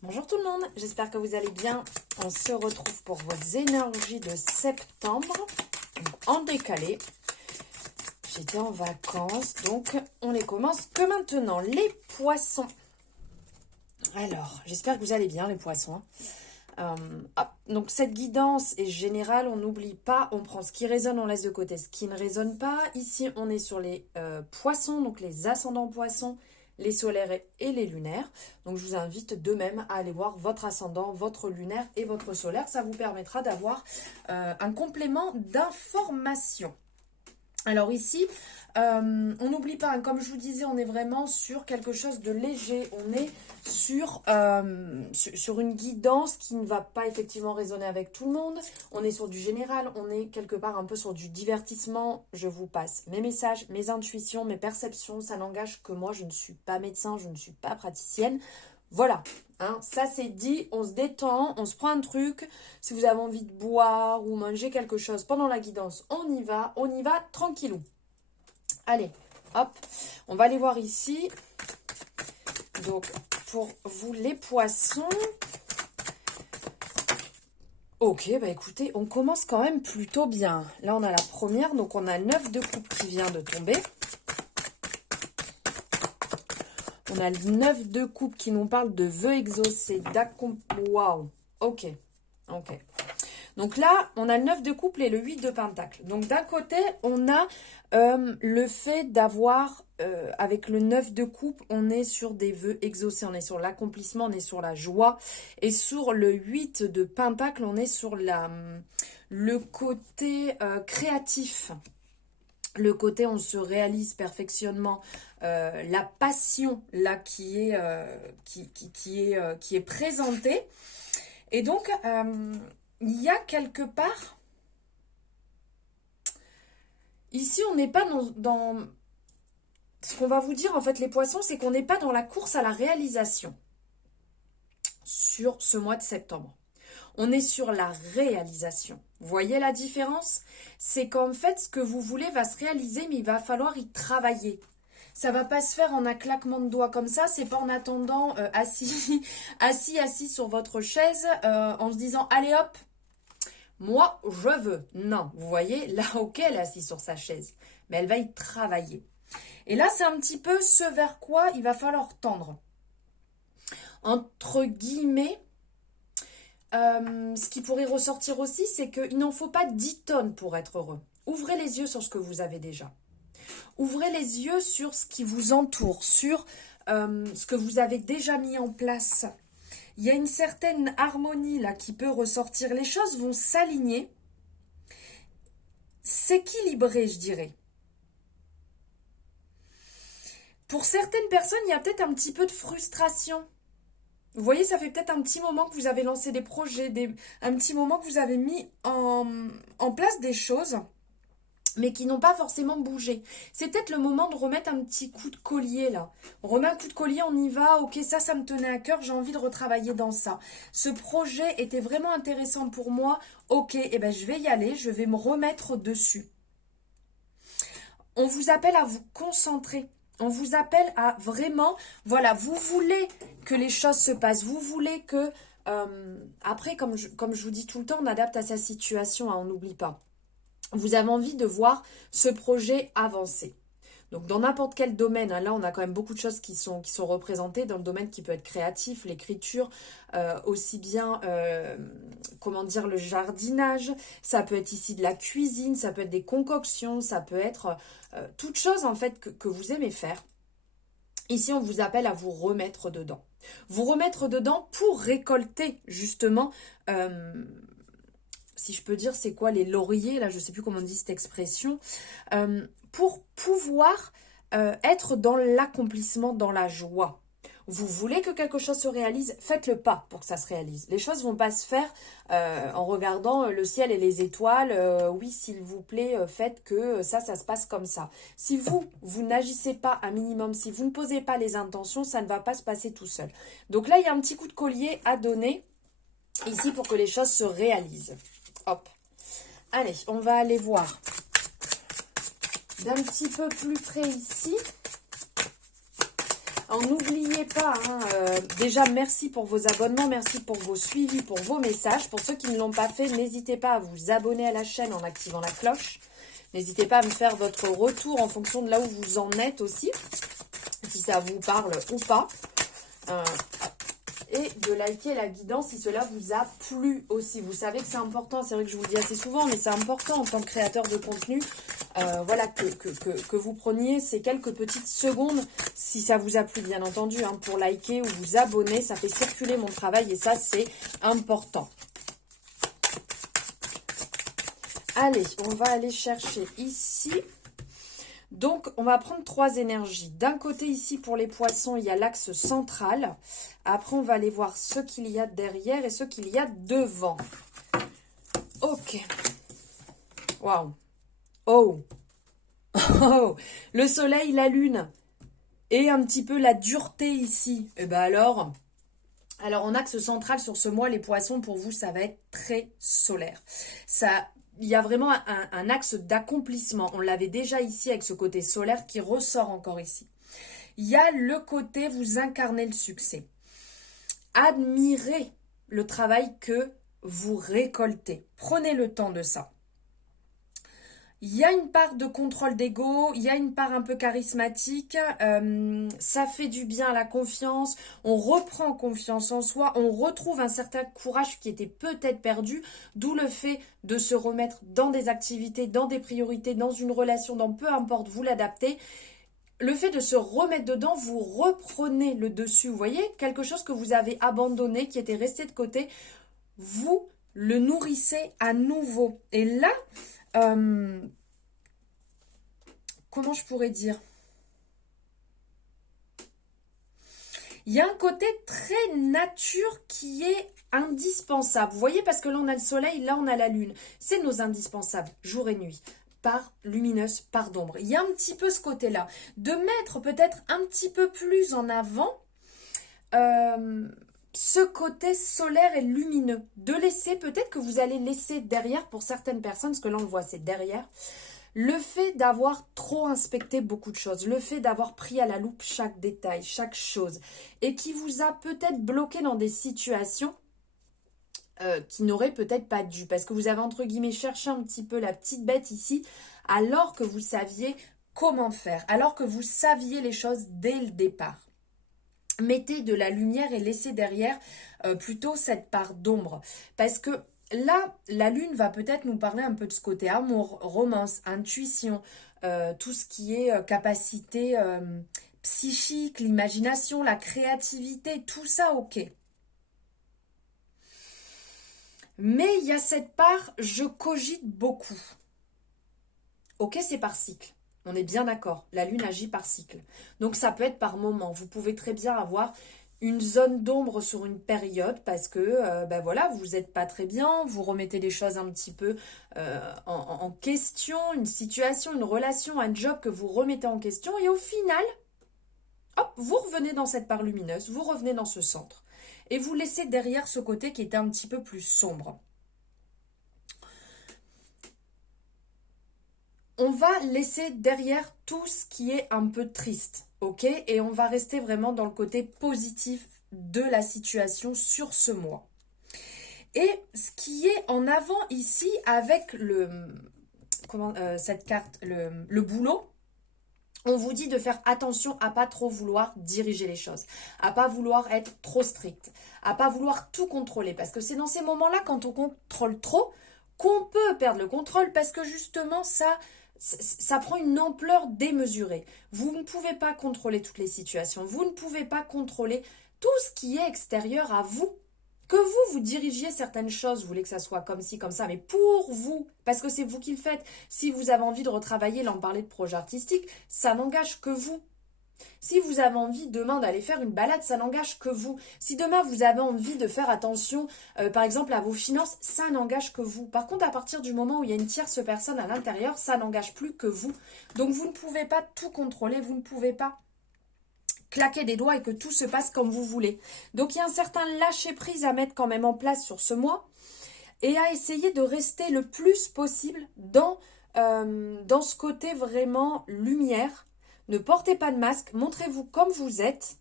Bonjour tout le monde, j'espère que vous allez bien. On se retrouve pour vos énergies de septembre, donc en décalé. J'étais en vacances, donc on les commence que maintenant. Les poissons. Alors, j'espère que vous allez bien les poissons. Donc cette guidance est générale, on n'oublie pas, on prend ce qui résonne, on laisse de côté ce qui ne résonne pas. Ici, on est sur les poissons, donc les ascendants poissons, les solaires et les lunaires. Donc je vous invite de même à aller voir votre ascendant, votre lunaire et votre solaire. Ça vous permettra d'avoir un complément d'information. Alors ici, on n'oublie pas, hein, comme je vous disais, on est vraiment sur quelque chose de léger. On est sur une guidance qui ne va pas effectivement résonner avec tout le monde. On est sur du général, on est quelque part un peu sur du divertissement. Je vous passe mes messages, mes intuitions, mes perceptions. Ça n'engage que moi, je ne suis pas médecin, je ne suis pas praticienne. Voilà, hein, ça c'est dit, on se détend, on se prend un truc. Si vous avez envie de boire ou manger quelque chose pendant la guidance, on y va tranquillou. Allez, hop, on va aller voir ici. Donc, pour vous les poissons. Ok, bah écoutez, on commence quand même plutôt bien. Là, on a la première, donc on a 9 de coupe qui vient de tomber. On a le 9 de coupe qui nous parle de vœux exaucés, waouh, ok. Donc là, on a le 9 de couple et le 8 de pentacle. Donc d'un côté, on a le fait d'avoir, avec le 9 de coupe, on est sur des vœux exaucés, on est sur l'accomplissement, on est sur la joie. Et sur le 8 de pentacle, on est sur le côté créatif. Le côté on se réalise perfectionnement, la passion là qui est présentée. Et donc, il y a quelque part, ici on n'est pas dans ce qu'on va vous dire en fait les poissons, c'est qu'on n'est pas dans la course à la réalisation sur ce mois de septembre. On est sur la réalisation. Vous voyez la différence? C'est qu'en fait, ce que vous voulez va se réaliser, mais il va falloir y travailler. Ça va pas se faire en un claquement de doigts comme ça. C'est pas en attendant assis sur votre chaise en se disant allez hop, moi je veux. Non, vous voyez là, ok, elle est assise sur sa chaise, mais elle va y travailler. Et là, c'est un petit peu ce vers quoi il va falloir tendre. Entre guillemets. Ce qui pourrait ressortir aussi, c'est qu'il n'en faut pas 10 tonnes pour être heureux. Ouvrez les yeux sur ce que vous avez déjà. Ouvrez les yeux sur ce qui vous entoure, sur ce que vous avez déjà mis en place. Il y a une certaine harmonie là qui peut ressortir. Les choses vont s'aligner, s'équilibrer, je dirais. Pour certaines personnes, il y a peut-être un petit peu de frustration. Vous voyez, ça fait peut-être un petit moment que vous avez lancé des projets, un petit moment que vous avez mis en place des choses, mais qui n'ont pas forcément bougé. C'est peut-être le moment de remettre un petit coup de collier, là. On remet un coup de collier, on y va, ok, ça me tenait à cœur, j'ai envie de retravailler dans ça. Ce projet était vraiment intéressant pour moi, ok, eh ben, je vais y aller, je vais me remettre dessus. On vous appelle à vous concentrer. On vous appelle à vraiment, voilà, vous voulez que les choses se passent. Vous voulez que, après, comme je vous dis tout le temps, on adapte à sa situation, hein, on n'oublie pas. Vous avez envie de voir ce projet avancer. Donc, dans n'importe quel domaine, hein, là, on a quand même beaucoup de choses qui sont représentées dans le domaine qui peut être créatif, l'écriture, aussi bien, comment dire, le jardinage. Ça peut être ici de la cuisine, ça peut être des concoctions, ça peut être toute chose, en fait, que vous aimez faire. Ici, on vous appelle à vous remettre dedans. Vous remettre dedans pour récolter, justement, si je peux dire, c'est quoi les lauriers, là, je ne sais plus comment on dit cette expression, pour pouvoir être dans l'accomplissement, dans la joie. Vous voulez que quelque chose se réalise, faites le pas pour que ça se réalise. Les choses ne vont pas se faire en regardant le ciel et les étoiles. Oui, s'il vous plaît, faites que ça se passe comme ça. Si vous n'agissez pas un minimum, si vous ne posez pas les intentions, ça ne va pas se passer tout seul. Donc là, il y a un petit coup de collier à donner ici pour que les choses se réalisent. Hop. Allez, on va aller voir d'un petit peu plus près ici. N'oubliez pas, hein, déjà merci pour vos abonnements, merci pour vos suivis, pour vos messages. Pour ceux qui ne l'ont pas fait, n'hésitez pas à vous abonner à la chaîne en activant la cloche. N'hésitez pas à me faire votre retour en fonction de là où vous en êtes aussi, si ça vous parle ou pas. Et de liker la guidance si cela vous a plu aussi. Vous savez que c'est important, c'est vrai que je vous le dis assez souvent, mais c'est important en tant que créateur de contenu, voilà, que vous preniez ces quelques petites secondes, si ça vous a plu bien entendu, hein, pour liker ou vous abonner, ça fait circuler mon travail et ça c'est important. Allez, on va aller chercher ici. Donc, on va prendre 3 énergies. D'un côté, ici, pour les poissons, il y a l'axe central. Après, on va aller voir ce qu'il y a derrière et ce qu'il y a devant. Ok. Waouh. Oh. Oh. Le soleil, la lune et un petit peu la dureté ici. Et ben alors en axe central sur ce mois, les poissons, pour vous, ça va être très solaire. Il y a vraiment un axe d'accomplissement. On l'avait déjà ici avec ce côté solaire qui ressort encore ici. Il y a le côté, vous incarnez le succès. Admirez le travail que vous récoltez. Prenez le temps de ça. Il y a une part de contrôle d'ego, il y a une part un peu charismatique, ça fait du bien à la confiance, on reprend confiance en soi, on retrouve un certain courage qui était peut-être perdu, d'où le fait de se remettre dans des activités, dans des priorités, dans une relation, dans peu importe, vous l'adaptez. Le fait de se remettre dedans, vous reprenez le dessus, vous voyez, quelque chose que vous avez abandonné, qui était resté de côté, vous le nourrissez à nouveau. Et là, comment je pourrais dire? Il y a un côté très nature qui est indispensable. Vous voyez, parce que là, on a le soleil, là, on a la lune. C'est nos indispensables, jour et nuit. Part lumineuse, part d'ombre. Il y a un petit peu ce côté-là. De mettre peut-être un petit peu plus en avant ce côté solaire et lumineux. De laisser, peut-être que vous allez laisser derrière, pour certaines personnes, parce que là, on le voit, c'est derrière, le fait d'avoir trop inspecté beaucoup de choses, le fait d'avoir pris à la loupe chaque détail, chaque chose, et qui vous a peut-être bloqué dans des situations qui n'auraient peut-être pas dû, parce que vous avez entre guillemets cherché un petit peu la petite bête ici, alors que vous saviez comment faire, alors que vous saviez les choses dès le départ. Mettez de la lumière et laissez derrière plutôt cette part d'ombre, parce que là, la lune va peut-être nous parler un peu de ce côté amour, romance, intuition, tout ce qui est capacité psychique, l'imagination, la créativité, tout ça, ok. Mais il y a cette part, je cogite beaucoup. Ok, c'est par cycle. On est bien d'accord. La lune agit par cycle. Donc ça peut être par moment. Vous pouvez très bien avoir une zone d'ombre sur une période parce que ben voilà, vous n'êtes pas très bien, vous remettez les choses un petit peu en question, une situation, une relation, un job que vous remettez en question et au final, hop, vous revenez dans cette part lumineuse, vous revenez dans ce centre et vous laissez derrière ce côté qui est un petit peu plus sombre. On va laisser derrière tout ce qui est un peu triste, ok? Et on va rester vraiment dans le côté positif de la situation sur ce mois. Et ce qui est en avant ici avec cette carte, le boulot, on vous dit de faire attention à pas trop vouloir diriger les choses, à pas vouloir être trop strict, à pas vouloir tout contrôler. Parce que c'est dans ces moments-là, quand on contrôle trop, qu'on peut perdre le contrôle parce que justement, ça prend une ampleur démesurée. Vous ne pouvez pas contrôler toutes les situations. Vous ne pouvez pas contrôler tout ce qui est extérieur à vous. Que vous dirigiez certaines choses, vous voulez que ça soit comme ci, comme ça, mais pour vous, parce que c'est vous qui le faites. Si vous avez envie de retravailler, là on parlait de projet artistique, ça n'engage que vous. Si vous avez envie demain d'aller faire une balade, ça n'engage que vous. Si demain vous avez envie de faire attention, par exemple, à vos finances, ça n'engage que vous. Par contre, à partir du moment où il y a une tierce personne à l'intérieur, ça n'engage plus que vous. Donc vous ne pouvez pas tout contrôler, vous ne pouvez pas claquer des doigts et que tout se passe comme vous voulez. Donc il y a un certain lâcher-prise à mettre quand même en place sur ce mois et à essayer de rester le plus possible dans ce côté vraiment lumière. Ne portez pas de masque, montrez-vous comme vous êtes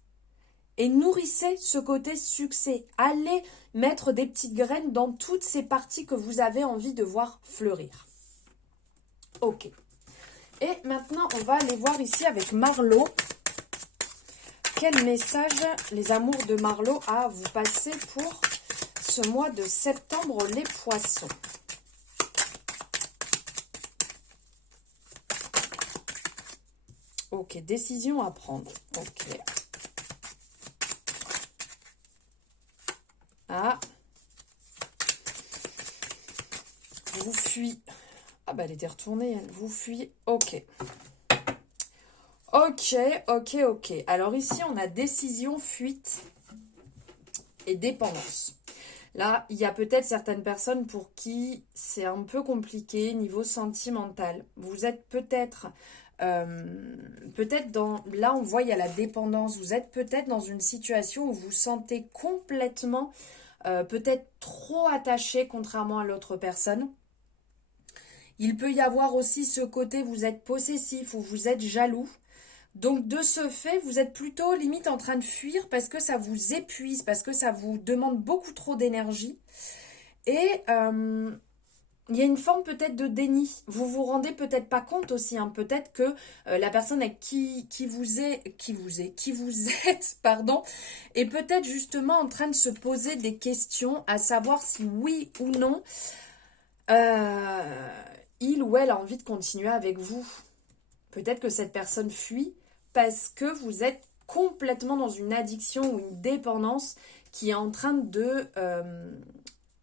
et nourrissez ce côté succès. Allez mettre des petites graines dans toutes ces parties que vous avez envie de voir fleurir. Ok. Et maintenant, on va aller voir ici avec Marlo. Quel message les amours de Marlo a à vous passer pour ce mois de septembre, les poissons? Ok, décision à prendre. Ok. Ah. Vous fuyez. Ah bah elle était retournée, elle. Vous fuyez. Ok. Ok. Alors ici, on a décision, fuite et dépendance. Là, il y a peut-être certaines personnes pour qui c'est un peu compliqué niveau sentimental. Vous êtes peut-être dans... Là, on voit, il y a la dépendance. Vous êtes peut-être dans une situation où vous vous sentez complètement, peut-être trop attaché contrairement à l'autre personne. Il peut y avoir aussi ce côté, vous êtes possessif ou vous êtes jaloux. Donc de ce fait, vous êtes plutôt limite en train de fuir parce que ça vous épuise, parce que ça vous demande beaucoup trop d'énergie. Et il y a une forme peut-être de déni. Vous vous rendez peut-être pas compte aussi, hein. Peut-être que la personne avec qui vous êtes, pardon, est peut-être justement en train de se poser des questions, à savoir si oui ou non il ou elle a envie de continuer avec vous. Peut-être que cette personne fuit parce que vous êtes complètement dans une addiction ou une dépendance qui est en train de,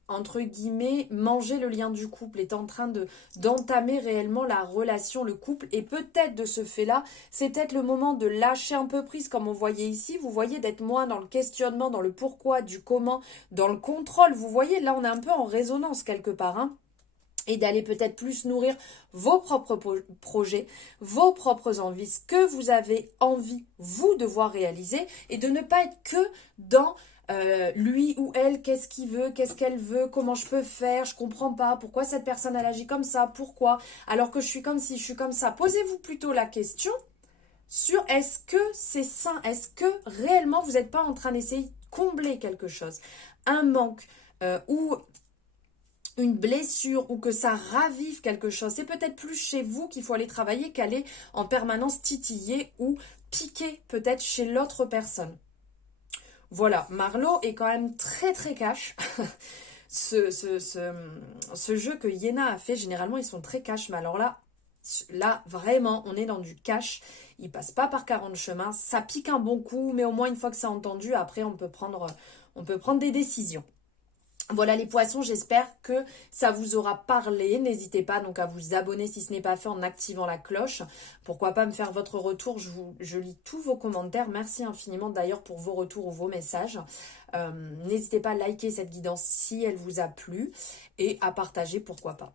entre guillemets, manger le lien du couple, est en train d'entamer réellement la relation, le couple. Et peut-être de ce fait-là, c'est peut-être le moment de lâcher un peu prise, comme on voyait ici. Vous voyez, d'être moins dans le questionnement, dans le pourquoi, du comment, dans le contrôle. Vous voyez, là, on est un peu en résonance quelque part, hein. Et d'aller peut-être plus nourrir vos propres projets, vos propres envies, ce que vous avez envie, vous, de voir réaliser, et de ne pas être que dans lui ou elle, qu'est-ce qu'il veut, qu'est-ce qu'elle veut, comment je peux faire, je comprends pas, pourquoi cette personne elle agit comme ça, pourquoi, alors que je suis comme ci, je suis comme ça. Posez-vous plutôt la question sur est-ce que c'est sain, est-ce que réellement vous n'êtes pas en train d'essayer de combler quelque chose, un manque ou une blessure ou que ça ravive quelque chose. C'est peut-être plus chez vous qu'il faut aller travailler qu'aller en permanence titiller ou piquer peut-être chez l'autre personne. Voilà, Marlo est quand même très très cash. ce jeu que Yéna a fait, généralement ils sont très cash, mais alors là vraiment on est dans du cash. Il passe pas par 40 chemins, ça pique un bon coup, mais au moins une fois que c'est entendu, après on peut prendre des décisions. Voilà les poissons, j'espère que ça vous aura parlé. N'hésitez pas donc à vous abonner si ce n'est pas fait en activant la cloche. Pourquoi pas me faire votre retour, je lis tous vos commentaires. Merci infiniment d'ailleurs pour vos retours ou vos messages. N'hésitez pas à liker cette guidance si elle vous a plu et à partager, pourquoi pas.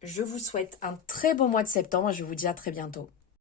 Je vous souhaite un très bon mois de septembre et je vous dis à très bientôt.